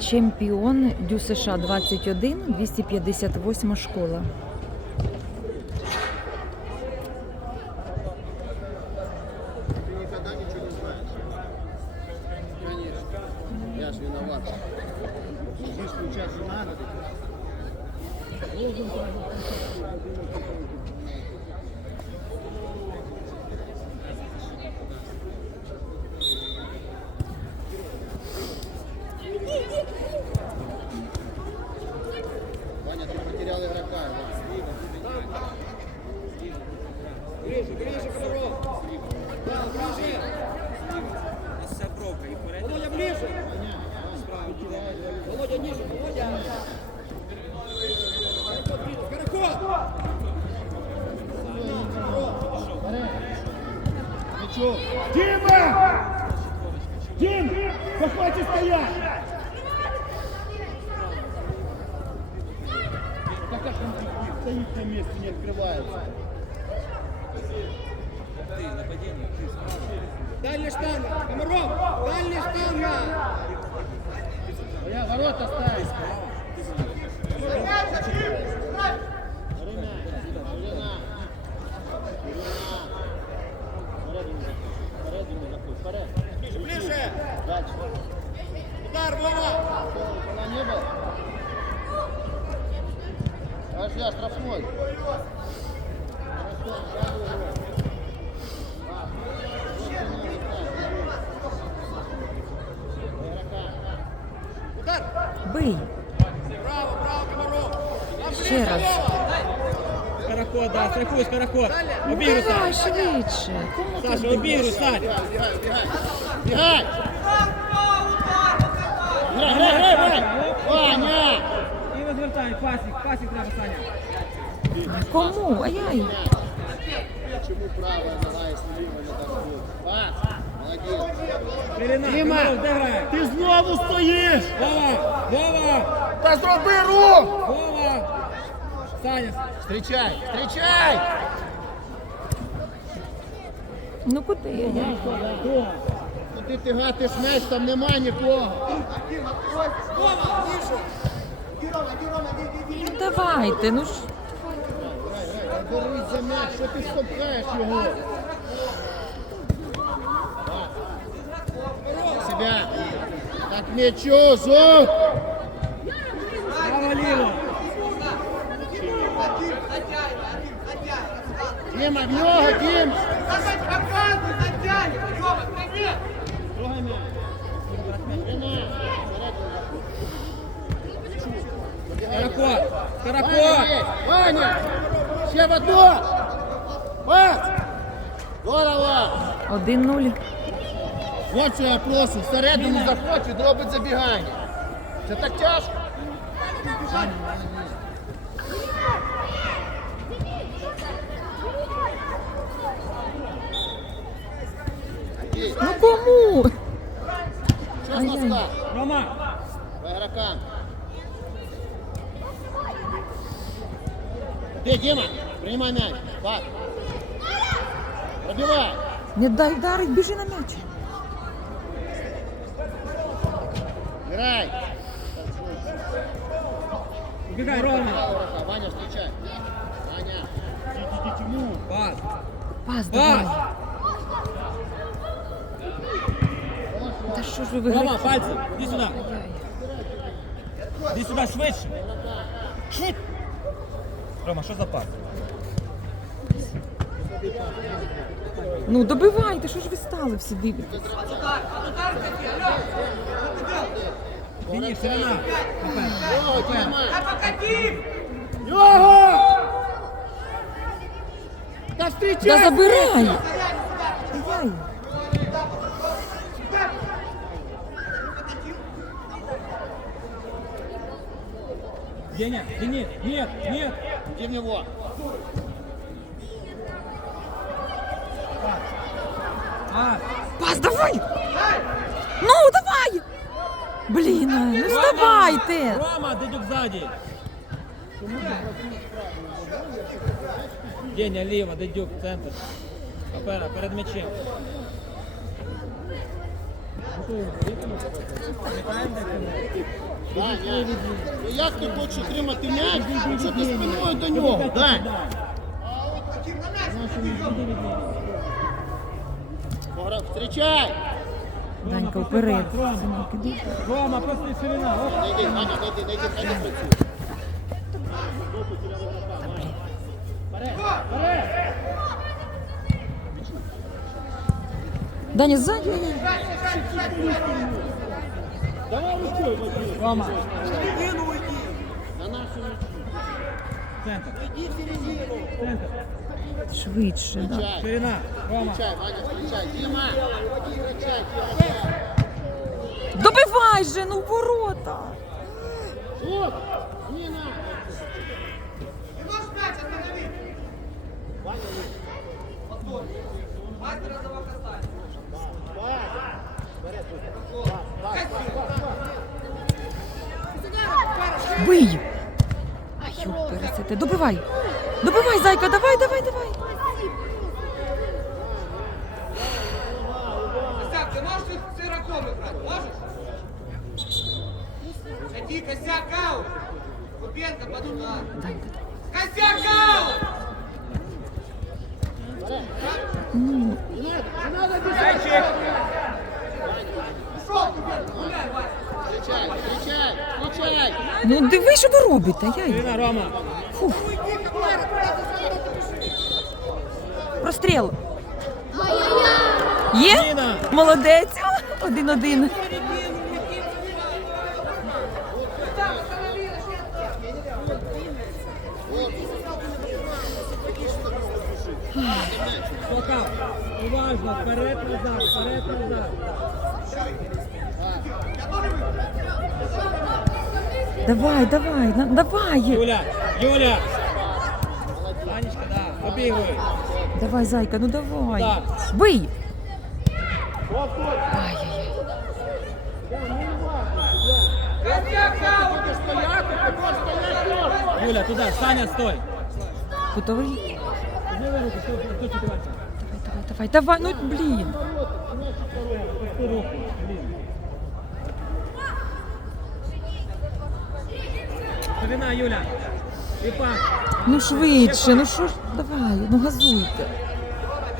Чемпіон Дю США 21, 258 школа. Ты никогда ничего не знаешь. Конечно. Я ж виноват. Сидишь, включать не надо. Ваня, ты потерял игрока. Ближе, ближе, Комаров. Да, ближе. Вся пробка і вперед. Володя, ближе. Володя, ниже, Володя. Каракол! Ничего. Дима! Дим! Да хватит стоять! Да как он стоит на месте, не открывается? Ти, нападіння, ти справа. Дальняя штанга! Комаров! Дальняя штанга! Я ворота ставить. Ближе! Удар, Вова! Пола не было. Аж я штрафной. Хорошо, сразу его. А, вот сильно не так. Удар! Бий. Браво, браво, Комаров! Ще раз. Скороход, да, страхуй, скороход. Обігруй, Давай Сань. швидше. Кому ти Саша, обігруй, Сань. Бегай! Грай, грай, грай, грай! Ваня! І розвертай, пасік, пасік треба, Саня. Кому? Ай-яй. Почему правая нога, если не так будет? Пас! Молодец! Ширина, Дима! Комаров, де грає? Ти знову стоїш! Вова, Вова, Та зроби рух! Вова. Саня, Встречай! Встречай! Ну куди? Ай-яй. Куди ти гатиш меч, там нема нікого. Ну давайте, ну ж. Борись за м'яч, що ти штовхаєш його? Себя. Так м'ячу, зов! право, ліво. Діма, в нього, Дім! Рина, Скороход, Ваня! Ще в одну! Пас! Здорово! 1-0. От що я прошу, всередину заходь і робить забігання. Це так тяжко. Ну кому? Що з носка? Рома, По игрокам. Ты, Дима, принимай мяч. Пас. Пробивай. Не дай вдарить, біжи на м'яч. Играй. убігай, Рома. Ваня, встречай. Ваня. Пас, Пас давай. пас. Та що ж ви Рома, граєте? пальці, іди сюди. Іди сюди, швидше. Швидше. Рома, що за пас? Ну добивайте, що ж ви стали всі дивитесь? Ні, ширина. Тепер. О, Дима. Його! Та Да встрічай! забирай! Ай-яй. Деня, Денис, нет, нет. Иди в него. Пас. Пас, давай! Ну, давай! Блін, ну вставайте! Рома, Дедюк сзади. Деня, ліво, Дедюк, центр. Опера, перед м'ячем. Пам'ятаємо, де кому? Даня, ну як ти хочеш отримати м'яч, якщо ти спиною до нього? Пограв, Встречай! Данька вперед. Рома, просто ширина. Оп. Не йди, Ваня, не йди, не йди, хай не працює. Даня, ззаді. Рома. На нашу. Центр. Центр. Швидше. Да. Ширина. Рома. встречай, Ваня, встречай. Дима. Добивай же, ну в ворота. Шут! Нина! Бий. Ай, йоп, пересете. Добивай. Добивай, зайка, давай, давай, давай. Косяк, ты можешь их с игроком играть? Можешь? Иди, косяк, аут! Купенко под удар. Данька. Косяк, аут! Пошел, Купенко, гуляй, Вася! Встречай, встречай, встречай! Ну диви, що ви робите. Ширина, Рома. Простріл. Є? Молодець. Один-один. Уважно. Вперед, назад. Вперед, назад. Давай, давай, на- давай. Юля. Юля. Танечка, да. Обігуй. Давай, зайка, ну давай. Так. Бий. Ай-яй-яй. Косяк, аут! Юля, туди. Саня, стой. Готовий? Зніми руку, хто, хто чотирваться? Давай, давай, давай, давай. Ну блін. Пусти руку. Блін. Ширина, Юля. Ну швидше, ну що ж, давай, ну газуйте.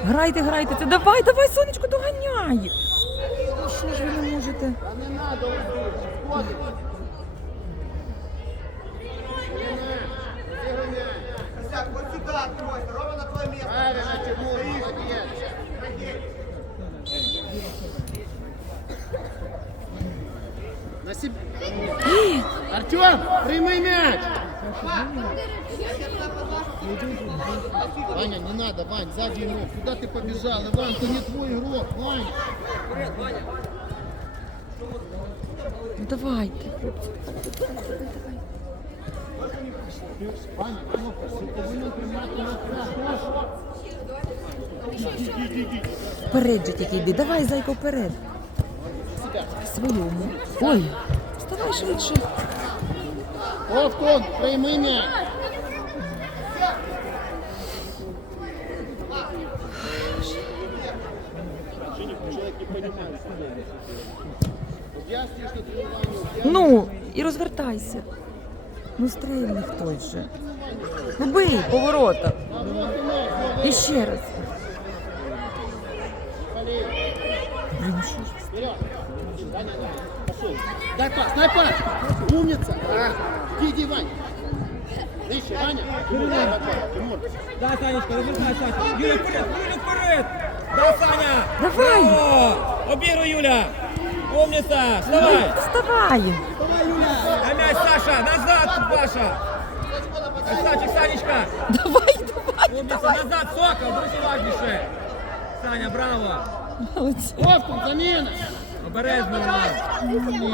Грайте, грайте, це давай, давай, сонечко, доганяй. Ну що ж ви не можете? Та не надо уйти, сходить. Косяк, вот сюда откройся, Рома на твое место. Правильно, Тимур, молодец. На себе. Артем, прямой мяч. Ваня, не надо, Вань, сзади игрок. Куда ты побежал? Иван, ты не твой игрок, Ваня. Ну давайте. Ваня, кнопка, ти повинен тримати на. Вперед же тільки йди. Давай, зайка, вперед. Своєму. Ой, вставай швидше. Ковтун, прямий мяч. Ну, і розвертайся. Ну стрільни хтось же. Ну бий, поворота. І ще раз. Дай пас, дай пас. Умница. Иди, Вань. Нижче, Ваня. Тимур. Да, Санечка, розвертай, Саня. Юля, вперед, Юля, вперед! Да, Саня! Давай! Браво! Обігруй, Юля! Умниця! Вставай! Вставай. А м'яч, Саша! Назад, Паша! Красавчик, Санечка! Давай, давай, Умниця, давай. назад, Сокол, дуже важніше! Саня, браво! Молодці. Замена. Обережно,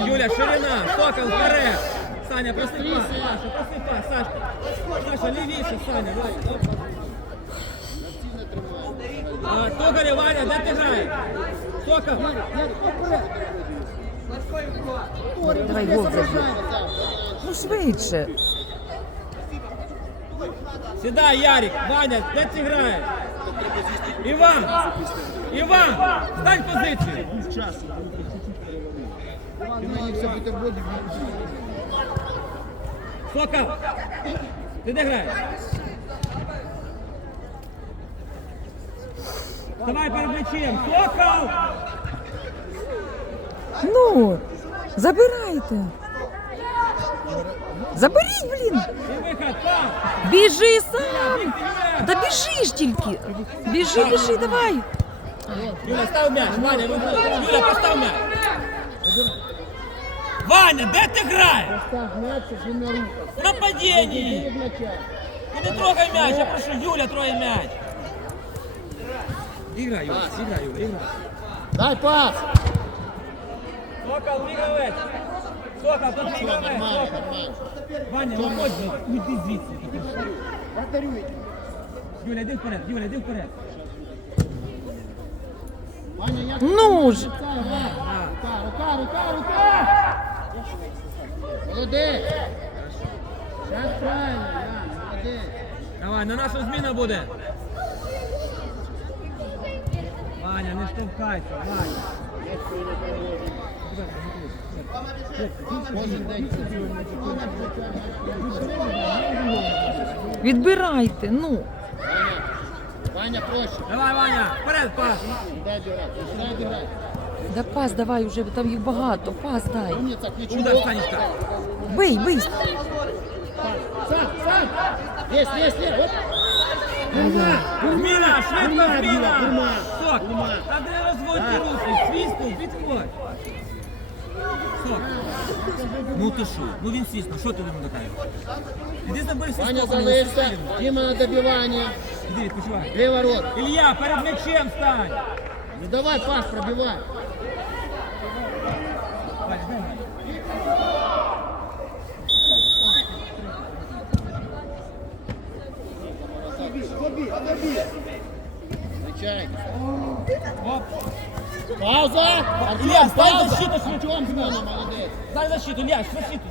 Юля, ширина, Сокол, вперед! Саня, прости пас, Саша, прости пас, Сашка. Саша, лівіше, Саня, давай. А, Токаря, Ваня, де ти граєш? Сокол. Давай гол забий. Ну швидше. Сідай, Ярик, Ваня, де ти граєш? Іван! Іван! Стань позицію! Сокол! Ти де граєш? Давай перед м'ячем! Сокол! Ну, забирайте. Заберіть, блін. І виход, пас! Біжи сам. Да біжи ж тільки. Біжи, біжи, давай. Юля, став м'яч! Ваня, виходь! Юля, постав м'яч! Ваня, де ти граєш? Так, м'яч, щоб він на руках. В нападінні! Від м'яча. Ну не трогай м'яч, я прошу, Юля, трогай м'яч! Іграй, Юля, іграй, Юля, іграй. Дай пас. Сокол, ігравець! Сокол, тут Все, ігравець! нормально, Сокол! нормально. Ваня, виходь, уйди звідси. Юля, йди вперед, Юля, йди вперед. Ну ж. Рука, рука, рука! Молодець! Як правильно, молодець! Давай, на нашу зміну буде. Ваня, не штовхайся, Ваня. Відбирайте, ну. Ваня, проще. Давай, Ваня, вперед, пас. Дай дай. Да пас давай уже, бо там їх багато. Пас дай. Умниця, ключову. Удар, Санечка. Бий, бий. Сам, сам! Есть, есть, есть! Оп. Зміна, швидко Дурна, зміна. дурна. Сок, Дурна. та де розводьте руки, свісту, підходь. Сок. Ну ти що? Ну він свісно, що ти йому докажеш? Іди забери свій Ваня стопор, не залився, свисти йому. Дима на добивание. Іди, відпочивай. Левый ворот. Ілля, перед м'ячем стань. Ну давай пас пробивай. Ваня, дай м'яч. Встречай. Оп. Пауза! Илья, пауза! защиту, швидко. Артем смена, молодец. Дай защиту, Илья, защиту.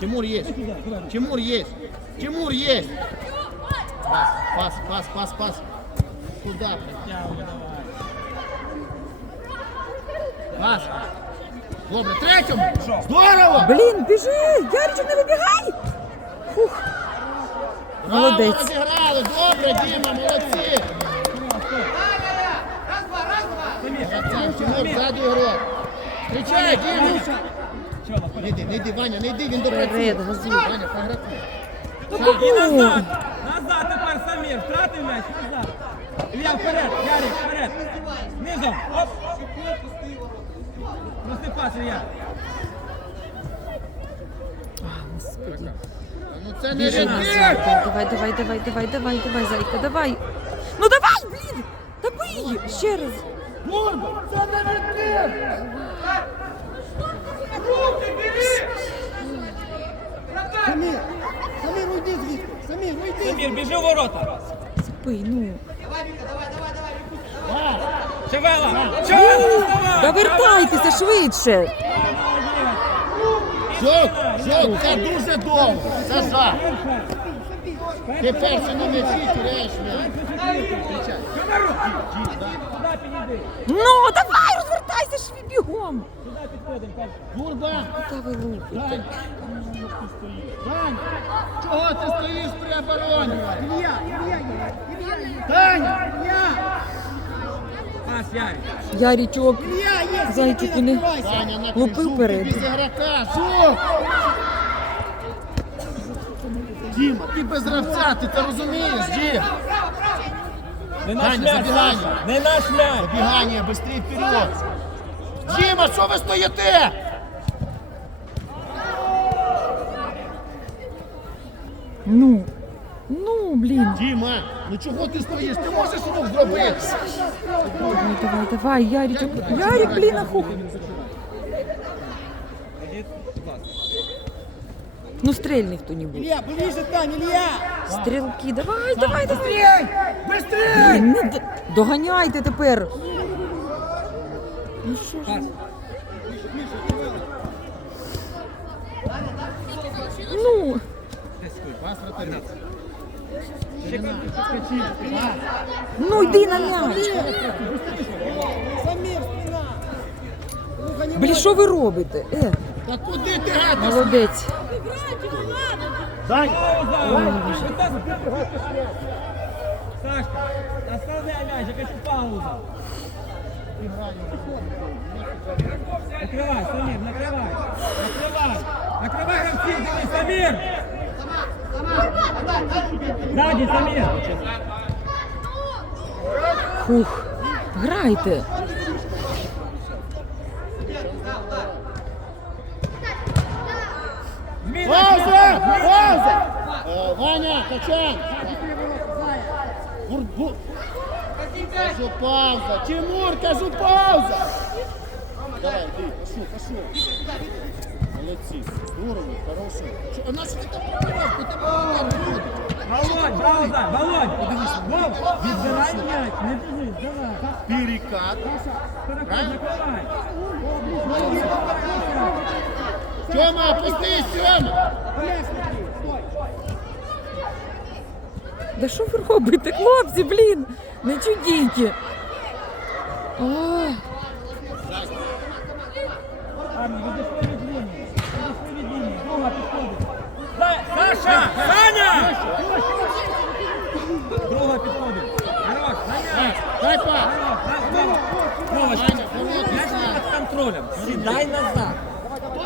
Тимур есть. Тимур есть. Тимур есть. Пас, пас, пас, пас, пас. Куда? Тягуй, давай. Пас. Добре, третьому. Здорово! Блін, біжи! Яричок, не вибігай! Фух. Молодець. Добре, Діма, молодці. Тимур, ззаду ігрок. Встречай, Діма. Не йди, не йди, Ваня, не йди, він допрацює. Газуй. Ваня, по граку. І назад! Назад тепер Самір! Втратив м'яч, назад! Ілля, вперед! Ярик, вперед! Низом! Оп! Прости пас, Ілля! Господи. Ну це не Біжи рятує. Давай, давай, давай, давай, давай, давай, зайка, давай. Ну давай, блін! Та бий! Ще раз. Це не відбір! Самір, Самір, уйди звідси! Самір, уйди! Самір, біжи в ворота! Бий, ну. Чевела! Чевела, доставай! Да вертайтеся швидше. Жок, жок, це дуже довго. Це жах. Ти перший на м'ячі теряєш м'яч. Кричай. Ну, давай, розвертайся ж бігом. Сюди підходимо! Гурба, Та ви лупите. Дань, чого ти стоїш при обороні? Ілля, Ілля, Ілля! Таня! Ілля! Пас, зайчику не. Лупив без ігрока. Жок! Діма, ти без гравця, ти це розумієш, Дім? Не наш Даня, м'яч, забігання. Саша! Не наш м'яч! Бігання, быстрее вперед! Діма, що ви стоїте? Ну. Ну, блін. Діма, ну чого ти стоїш? Ти можеш рух зробити? Давай, давай, давай, Ярічок. Ярик, блін, ахух. Ну, стрельни хто-нибудь. Ілля, ближче там, Ілля! Стрілки, давай, давай, давай. Быстрей! Быстрей! Блін, не д- доганяйте тепер. Ну що ж. ви? Ну, ну йди на м'яч. Спина! Не Блін, що ви робите? Е, Та куди ти геть? молодець. Пауза! Сашка, оставляй мяч, я хочу пауза. Накривай, Самір, накривай. Накривай. Накривай гравців, дивись, Самір. Ззаді, Самір. Фух. Грайте. Пауза! зміна. Пауза! Е, Ваня, Качан! Гур- гур- Кажу пауза! Тимур, кажу пауза! Давай, йди, пошли, пошли. Молодці, здорово, хорошо. Що, а наша ти там пробував? Ти там пробував. Володь, пауза, Володь. Вов, відбирай м'яч, не біжи, давай. Перекат. Переходь, накривай. Тьома, опустись, Тьома! Да що ви робите, хлопці, блін? Не. Друга підходить. Саша! Саня! Друга підходить. Хорош, Саня! Дай Володя, м'яч Саня. Сідай назад.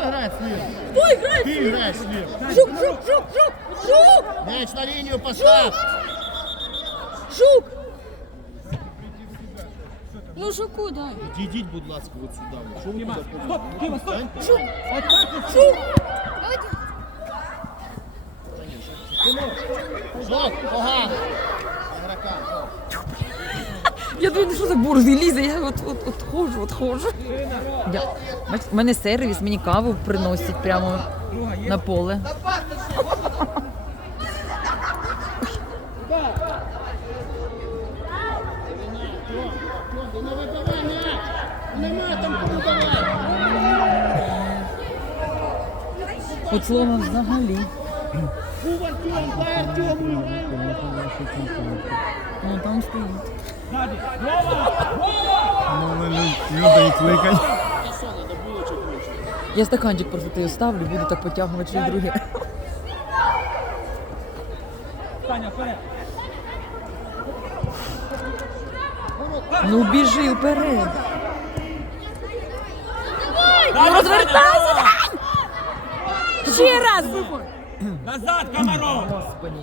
Хто грає слів? Ой, грай! Ти граєш слів. Жук, жук, жук, жук, жук, М'яч на лінію постав. жук. Ну жуку дай. Дідіть, будь ласка, от сюди. Що ви Діма, тут Стоп, Діма, стоп. Жук, От так і жук. Жок, погано. Я думаю, що за бурзий лізе, я от, от, от ходжу, от ходжу. Я, бачите, в мене сервіс, мені каву приносять прямо на поле. Нема там. От словом взагалі. Ну там стоїть. Люди круче? Я стаканчик просто ти ставлю, буду так потягувати щось друге. Ну біжи вперед. Ну розвертайся! Ще раз! Назад, Комаров! Господи.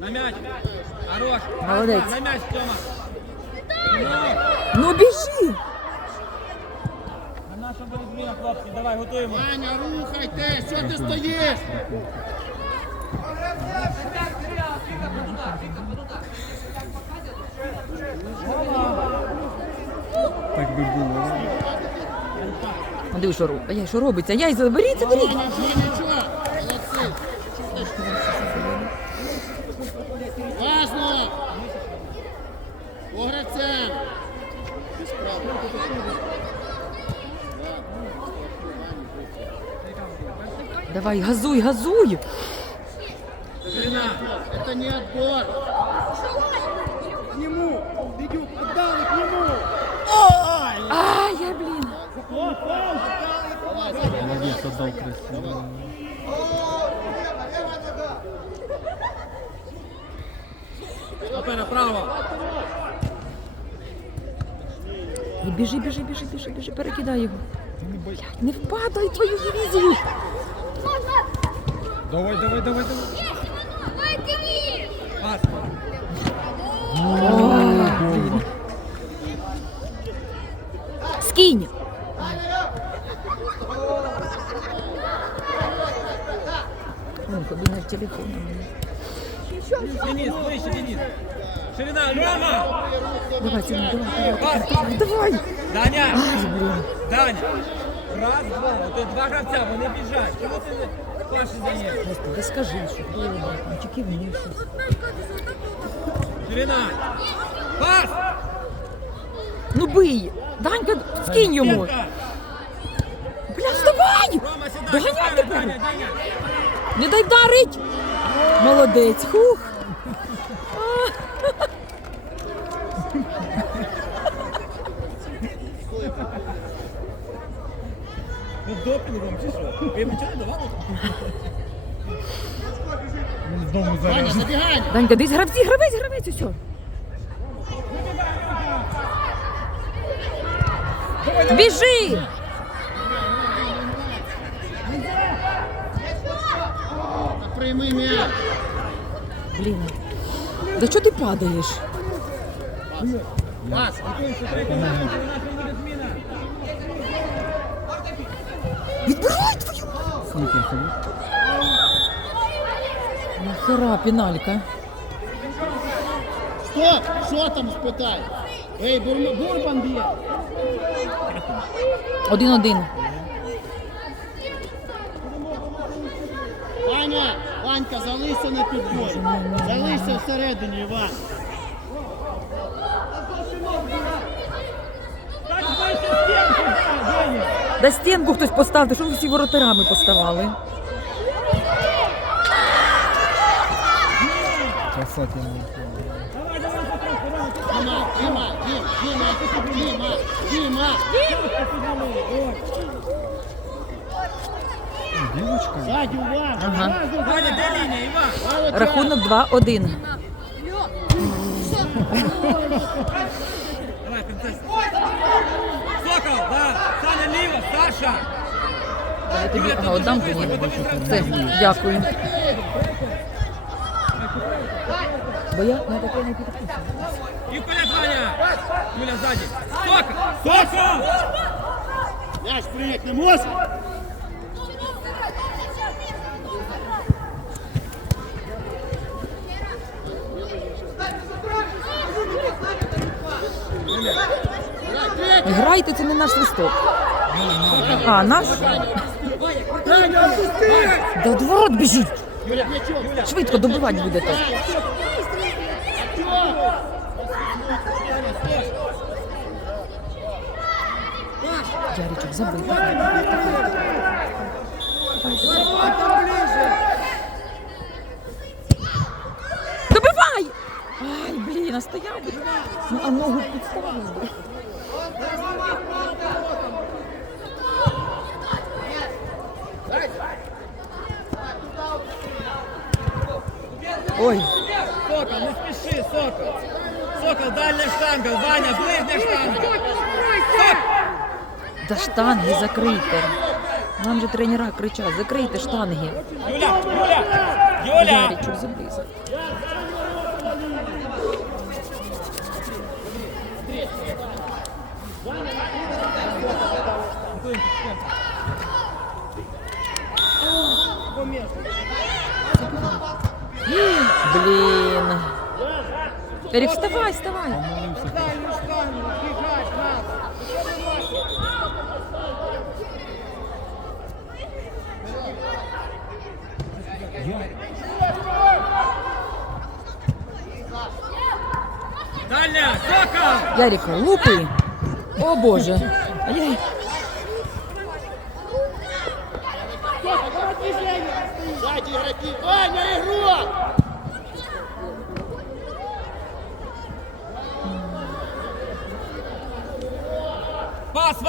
На мяч. Хорош. Молодець. На мяч, Тёма. Ну біжи! На нашу боротьбу, хлопці, давай, готуємо. Ваня, рухайте, що ти стоїш? Так би було. А диви, що робить? А я що робиться? Я й заберіть, заберіть. Давай, газуй, газуй! Это не отбор. К нему! Идет, отдали к нему! А, я, блін. Молодец, отдал красиво. Опера, право. І біжи, біжи, біжи, біжи, біжи, перекидай його. Блядь, не впадай твою дивізію. Давай, давай, давай, давай. Пас. Ой, блін. Скинь. Ну, кабінет телефону. Денис, ближче, Денис. Ширина, Льома! Давай, Сіма, давай, давай, давай. Даня! Ай, блін. Даня! Раз, два. От два гравця, вони біжать. Чому ти не Паші даєш? Господи, скажи, що було, тільки мені щось. Ширина! Пас! Ну бий! Данька, скинь йому! Бля, вставай! Рома! Доганяй тепер! Даня, Даня! Не дай вдарить! Молодець, хух! допінгом чи що? Ви не давали? Ваня, забігай! Данька, десь гравці, гравець, гравець, усе. Біжи! Прийми м'яч! Блін. Да що ти падаєш? Пас! Відбирай твою! Нахера пеналька. Стоп! Що там спитай? Ей, Бурма- Бурбан б'є! Один-один. Ваня! Ванька, залися на підборі! Залися всередині, Іван! Да стінку хтось поставте, щоб ви всі воротарами поставали. Ззаді, увага! Ага. Рахунок 2-1. Давай, принцеса. Сокол, да. Саня ліво, Саша. Я тобі ага, отдам тобі. Все, дякую. Бо я на таке не підписую. І вперед, Ваня. Юля ззаді. Сока! Сокол. М'яч прийняти не може! Грайте, це не наш листок. А, наш? Да в ворот біжіть. Швидко добивати будете. Яричок, забий. Добивай! Ай, блін, а стояв. Ну, а ногу підставив Ой, Сокол, не спіши, Сокол. Сокол, дальня штанга. Ваня, ближня штанга. Стоп. да штанги закрийте. Нам же тренера кричать, закрийте штанги. Юля, Юля. Юля. Яричок, забий. Блін. Ярик, вставай, вставай. Дальня, Сокол. Ярик, лупи. О боже.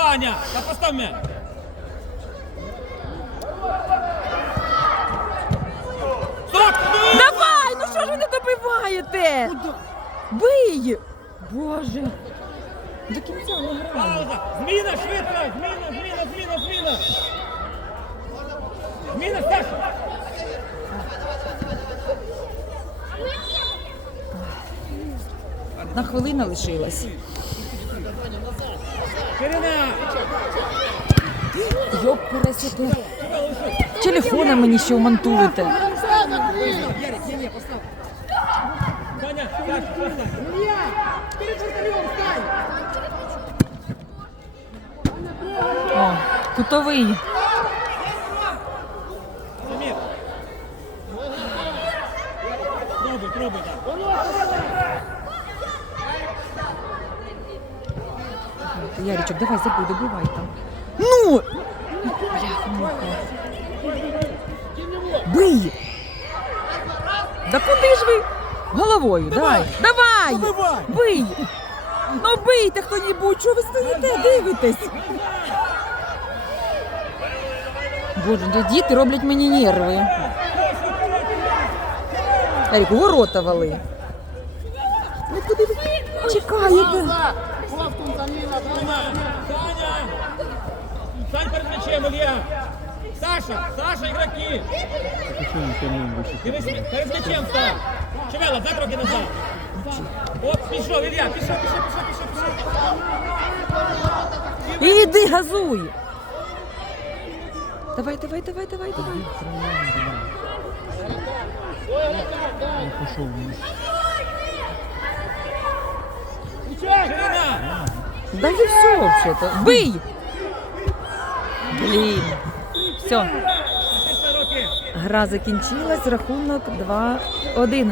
Пас, Ваня. Та постав м'яч. Давай, ну що ж ви не добиваєте? Бий! Боже. До кінця не грає. Пауза. Зміна, швидко. Зміна, зміна, зміна, зміна. Зміна, Саша. Одна хвилина лишилась. Ширина. Телефона мені ще Саша. О, кутовий. Пробуй, пробуй так. Давай забудь, добивай там. Ну! Бий! Да куди ж ви? Головою, давай. Давай! Бий! Ну бийте хто-небудь, що ви стоїте, дивитесь? Боже, ді- діти роблять мені нерви. Ерік, ворота вали. Ну куди ви? Чекай, яке. Пауза! Ковтун заміна, Саня! Саня! Стань перед м'ячем, Илья! Саша! Саша, игроки! Дивись, перед м'ячем стань! Чевела, за трохи назад! От, пішов, Илья, пішов, пішов, пішов, пішов, пішов! Іди, газуй. Давай, давай, давай, давай, давай. Ширина! Да і все вообще-то. Бий! Блін. Все, гра закінчилась, рахунок 2-1.